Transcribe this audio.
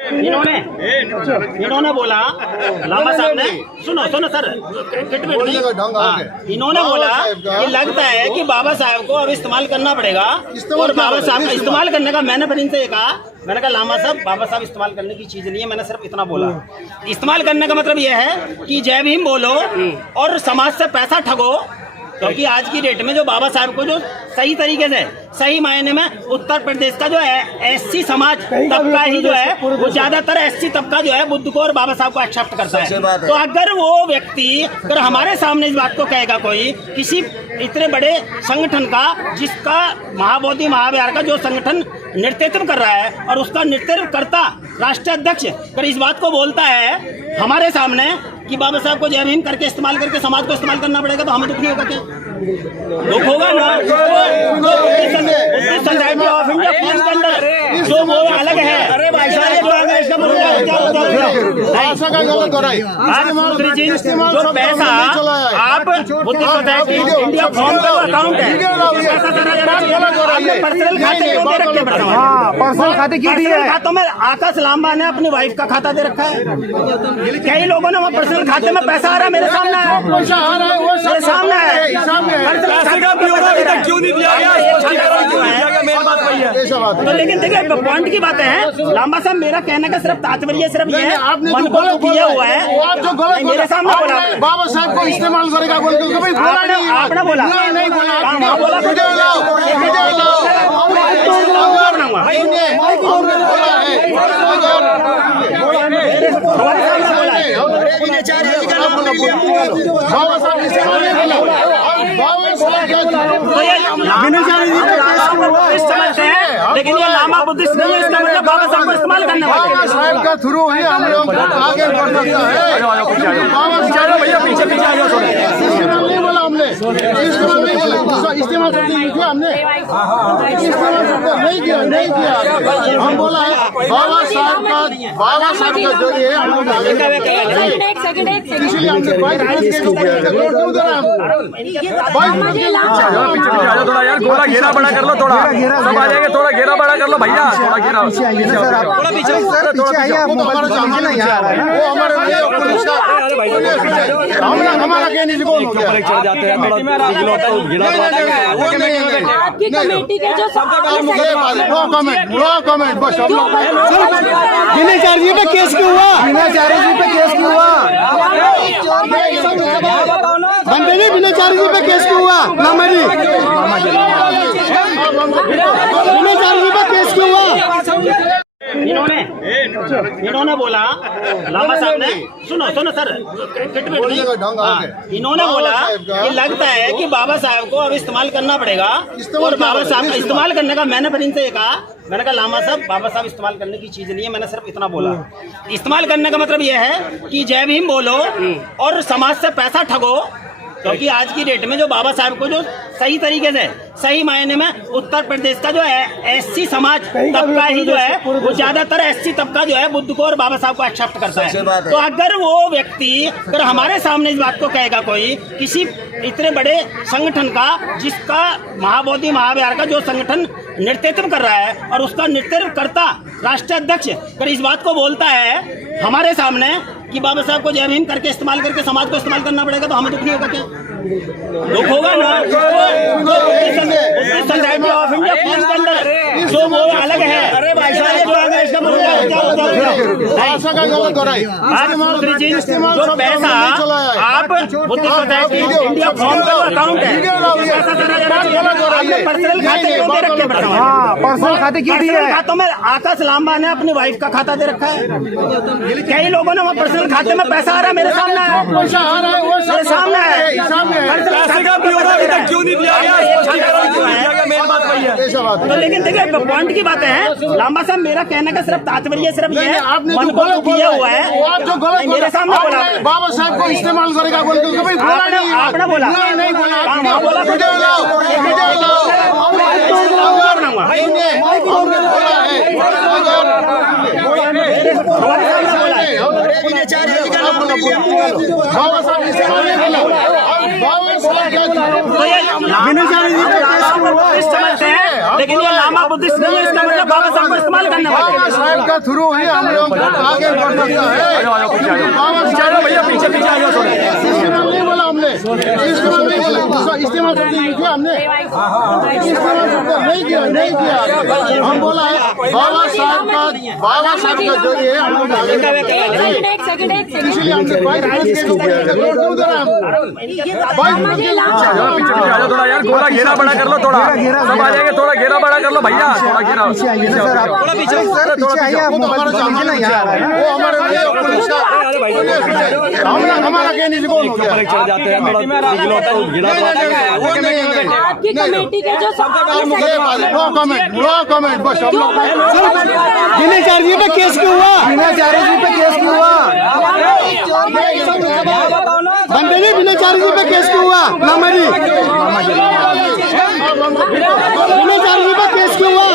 इन्होंने बोला, लामा साहब ने, सुनो सर, इन्होंने बोला कि लगता है कि बाबा साहब को अब इस्तेमाल करना पड़ेगा और बाबा साहब का इस्तेमाल करने का मैंने फिर इनसे कहा, मैंने कहा लामा साहब, बाबा साहब इस्तेमाल करने की चीज नहीं है, मैंने सिर्फ इतना बोला। इस्तेमाल करने का मतलब यह है कि जय भीम बोलो और समाज से पैसा ठगो, क्योंकि आज की डेट में जो बाबा साहब को जो सही तरीके से, सही मायने में उत्तर प्रदेश का जो है एससी समाज तबका ही जो है वो ज्यादातर एससी तबका जो है बुद्ध को और बाबा साहब को एक्सेप्ट करता है। तो अगर वो व्यक्ति अगर हमारे सामने इस बात को कहेगा कोई किसी इतने बड़े संगठन का, जिसका महाबोधि महाविहार का जो संगठन नेतृत्व कर रहा है और उसका नेतृत्व करता राष्ट्रीय अध्यक्ष अगर इस बात को बोलता है हमारे सामने कि बाबा साहब को जय भीम करके इस्तेमाल करके समाज को इस्तेमाल करना पड़ेगा, तो हमें दुख नहीं होगा क्या? दुख होगा ना। सोसाइटी ऑफ इंडिया फॉर्म के अंदर जो वो अलग है, जो पैसा आप बुद्ध सोसाइटी इंडिया फॉर्म का अकाउंट है, पर्सनल खाते क्यों दे रखे? पर्सनल खाते क्यों दिए? खातों में आकाश लांबा ने अपनी वाइफ का खाता दे रखा है। कई लोगों ने वहाँ पर्सनल खाते में पैसा आ रहा है, मेरे सामने है, मेरे सामने है। क्यों नहीं दिया गया? तो लेकिन देखिए पॉइंट की बातें हैं लांबा साहब, मेरा कहने का सिर्फ तात्पर्य सिर्फ ये है, मन को किया हुआ है। आप जो गलत मेरे सामने बोला बाबा साहब को इस्तेमाल करेगा बोल के कभी बोला नहीं, आपने बोला नहीं बोला, लेकिन ये लामा बुद्धिस्ट नहीं है, इसका मतलब बाबा साहब को इस्तेमाल करना बाबा साहब का थ्रू ही हम लोग आगे बढ़ सकता है। भैया पीछे पीछे आ जाओ, इस्तेमाल नहीं बोला हमने, इस्तेमाल नहीं बोला, इस्तेमाल शब्द नहीं किया हमने, इस्तेमाल शब्द नहीं किया, नहीं किया। हम बोला है बाबा साहब का जरिए हम लोग इसलिए हमने थोड़ा यार थोड़ा घेरा बड़ा कर लो, थोड़ा सब आ जाएंगे, थोड़ा घेरा बड़ा कर लो भैया, थोड़ा घेरा थोड़ा पीछे हमारा कहने से बोल चढ़ जाते हैं, आपकी कमेटी के जो नो कमेंट बस हम लोग बिना चार्जी पे केस क्यों हुआ? बिना चार्जी पे केस क्यों हुआ? बंदे जी बिना चार्जी पे केस क्यों हुआ? लामा जी बिना चार्जी पे केस क्यों हुआ? इन्होंने बोला, लामा साहब ने, सुनो सर, इन्होंने बोला कि लगता है कि बाबा साहब को अब इस्तेमाल करना पड़ेगा और बाबा साहब का इस्तेमाल करने का मैंने फिर इनसे कहा, मैंने कहा लामा साहब, बाबा साहब इस्तेमाल करने की चीज नहीं है, मैंने सिर्फ इतना बोला। इस्तेमाल करने का मतलब यह है कि जय भीम बोलो और समाज से पैसा ठगो, क्योंकि आज की डेट में जो बाबा साहब को जो सही तरीके से, सही मायने में उत्तर प्रदेश का जो है एससी समाज तबका ही जो है वो ज्यादातर एससी तबका जो है बुद्ध को और बाबा साहब को एक्सेप्ट करता है। तो अगर वो व्यक्ति अगर हमारे सामने इस बात को कहेगा कोई किसी इतने बड़े संगठन का, जिसका महाबोधि महाविहार का जो संगठन नेतृत्व कर रहा है और उसका नेतृत्व करता राष्ट्रीय अध्यक्ष अगर इस बात को बोलता है हमारे सामने कि बाबा साहब को जय भीम करके इस्तेमाल करके समाज को इस्तेमाल करना पड़ेगा, तो हमें दुख नहीं होगा क्या? दुख होगा ना। सोसाइटी ऑफ इंडिया फॉर्म के अंदर जो वो अलग है, जो पैसा आप बुद्ध सोसाइटी इंडिया फॉर्म का अकाउंट है, पर्सनल खाते क्यों दे रखे? पर्सनल खाते क्यों दिए? खातों में आकाश लांबा ने अपनी वाइफ का खाता दे रखा है। कई लोगों ने वहाँ पर्सनल खाते में पैसा आ रहा है, मेरे सामने है, मेरे सामने है। क्यों नहीं दिया गया? मेन बात वही है। तो लेकिन देखिए पॉइंट की बातें हैं लांबा साहब, मेरा कहने का सिर्फ तात्पर्य सिर्फ ये है, मन को किया हुआ है। आप जो गलत मेरे सामने बोला बाबा साहब को इस्तेमाल करेगा बोल के कभी बोला नहीं, आपने बोला नहीं बोला, बाबा साहब इस्तेमाल नहीं बोला, बाबा साहब तो ये समझते हैं, लेकिन ये लामा बुद्धिस्ट नहीं है, इसका मतलब बाबा साहब को इस्तेमाल करने वाले बाबा साहब का थ्रू ही हम लोग आगे बढ़ सकता है। चलो भैया पीछे पीछे आ जाओ थोड़े। इस्तेमाल नहीं बोला हमने, इस्तेमाल नहीं बोला, इस्तेमाल शब्द यूज किया हमने, इस्तेमाल शब्द नहीं किया, नहीं किया। हम बोला है बाबा साहब का जरिए हम लोग आगे बढ़ सकते हैं। एक सेकंड इसलिए हमने 22 मिनट क्यों दे रहे हैं? 22 मिनट पीछे पीछे आ जाओ थोड़ा यार, थोड़ा घेरा बड़ा कर लो, थोड़ा सब आ जाएंगे, थोड़ा घेरा बड़ा कर लो भैया, थोड़ा घेरा थोड़ा पीछे हमारा कहने से कौन हो गया? चढ़ जाते हैं आपकी कमेटी के जो नो कमेंट बस हम लोग बिना चार्जी पे केस क्यों हुआ? बिना चार्जी पे केस क्यों हुआ? बंदे जी बिना चार्जी पे केस क्यों हुआ? मामा जी बिना चार्जी पे केस क्यों हुआ?